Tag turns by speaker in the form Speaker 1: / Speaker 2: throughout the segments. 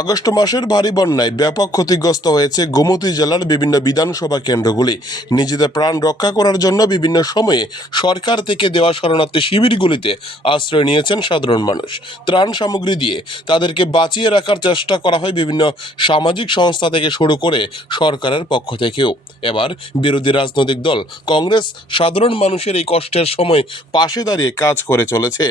Speaker 1: August মাসের ভারী বন্যায় ব্যাপক ক্ষতিগ্রস্ত হয়েছে গোমতী জেলার বিভিন্ন বিধানসভা কেন্দ্রগুলি। নিজেদের প্রাণ রক্ষা করার জন্য বিভিন্ন সময়ে সরকার থেকে দেওয়া শরণার্থী শিবিরগুলিতে আশ্রয় নিয়েছেন সাধারণ মানুষ। ত্রাণ সামগ্রী দিয়ে তাদেরকে বাঁচিয়ে রাখার চেষ্টা করা হয় বিভিন্ন সামাজিক সংস্থা থেকে শুরু করে সরকারের পক্ষ থেকেও। এবার বিরোধী রাজনৈতিক দল কংগ্রেস সাধারণ মানুষের এই কষ্টের সময় পাশে দাঁড়িয়ে কাজ করে চলেছে।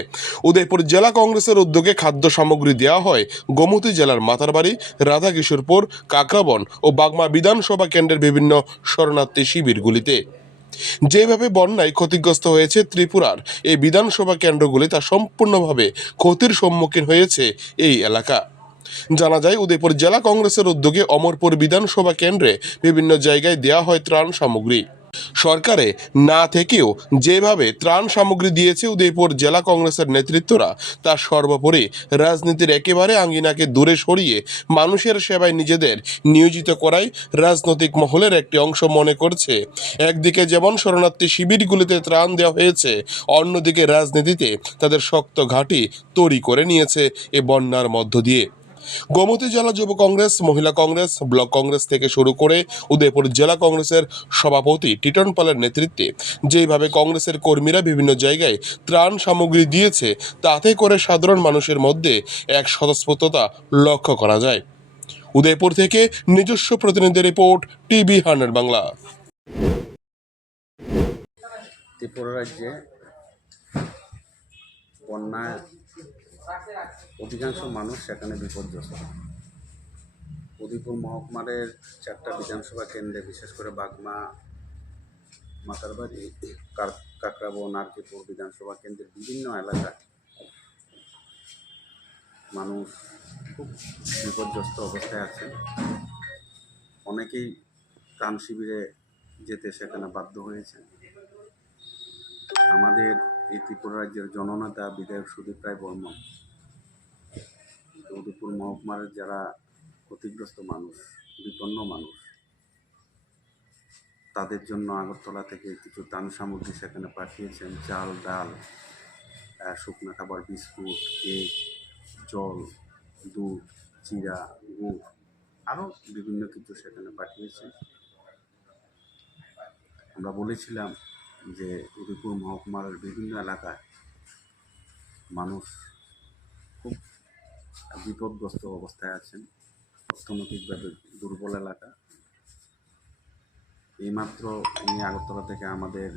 Speaker 1: উদয়পুর জেলা কংগ্রেসের উদ্যোগে খাদ্য সামগ্রী দেওয়া হয় গোমতী জেলার মাতারবাড়ি, রাধাকিশোরপুর, কাকরাবন ও বাগমা বিধানসভা কেন্দ্রের বিভিন্ন শরণার্থী শিবিরগুলিতে। যেভাবে বন্যায় ক্ষতিগ্রস্ত হয়েছে ত্রিপুরার, এই বিধানসভা কেন্দ্রগুলি তা সম্পূর্ণভাবে ক্ষতির সম্মুখীন হয়েছে এই এলাকা। জানা যায়, উদয়পুর জেলা কংগ্রেসের উদ্যোগে অমরপুর বিধানসভা কেন্দ্রে বিভিন্ন জায়গায় দেওয়া হয় ত্রাণ সামগ্রী। সরকারে না থেকেও যেভাবে ত্রাণ সামগ্রী দিয়েছে উদয়পুর জেলা কংগ্রেসের নেতৃত্বরা, তা সর্বোপরি রাজনীতির একেবারে আঙ্গিনাকে দূরে সরিয়ে মানুষের সেবায় নিজেদের নিয়োজিত করাই রাজনৈতিক মহলের একটি অংশ মনে করছে। একদিকে যেমন শরণার্থী শিবিরগুলিতে ত্রাণ দেওয়া হয়েছে, অন্যদিকে রাজনীতিতে তাদের শক্ত ঘাঁটি তৈরি করে নিয়েছে এ বন্যার মধ্য দিয়ে। গোমতী জেলা যুব কংগ্রেস, মহিলা কংগ্রেস, ব্লক কংগ্রেস থেকে শুরু করে উদয়পুর জেলা কংগ্রেসের সভাপতি টিটন পালের নেতৃত্বে যেভাবে কংগ্রেসের কর্মীরা বিভিন্ন জায়গায় ত্রাণ সামগ্রী দিয়েছে, তাতে করে সাধারণ মানুষের মধ্যে এক স্বতঃস্ফূর্ততা লক্ষ্য করা যায়। উদয়পুর থেকে নিজস্ব প্রতিনিধি report, TV hundred Bangla.
Speaker 2: Tripura রাজ্যে বন্যায় অধিকাংশ মানুষ সেখানে বিপর্যস্ত। উদয়পুর মহকুমারের চারটা বিধানসভা কেন্দ্রে, বিশেষ করে বাগমা, মাতারবাড়ি, কার- কাকরাবো নারকিপুর বিধানসভা কেন্দ্রের বিভিন্ন এলাকায় মানুষ খুব বিপর্যস্ত অবস্থায় আছেন। অনেকেই ত্রাণ শিবিরে যেতে সেখানে বাধ্য হয়েছে আমাদের এই ত্রিপুরা রাজ্যের জননেতা, বিধায়ক সুদীপ রায় বর্মন। উদয়পুর মহকুমার যারা ক্ষতিগ্রস্ত মানুষ, বিপন্ন মানুষ, তাদের জন্য আগরতলা থেকে কিছু দান সামগ্রী সেখানে পাঠিয়েছেন। চাল, ডাল শুকনো খাবার, বিস্কুট, কেক, জল, দুধ, চিরা, গুড়, আরও বিভিন্ন কিছু সেখানে পাঠিয়েছেন। আমরা বলেছিলাম যে উদয়পুর মহকুমার বিভিন্ন এলাকায় মানুষ খুব বিপদগ্রস্ত অবস্থায় আছেন। অর্থনৈতিকভাবে দুর্বল এলাকা। এইমাত্র উনি আগরতলা থেকে আমাদের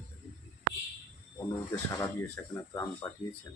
Speaker 2: অনুরোধে সাড়া দিয়ে সেখানে ত্রাণ পাঠিয়েছেন।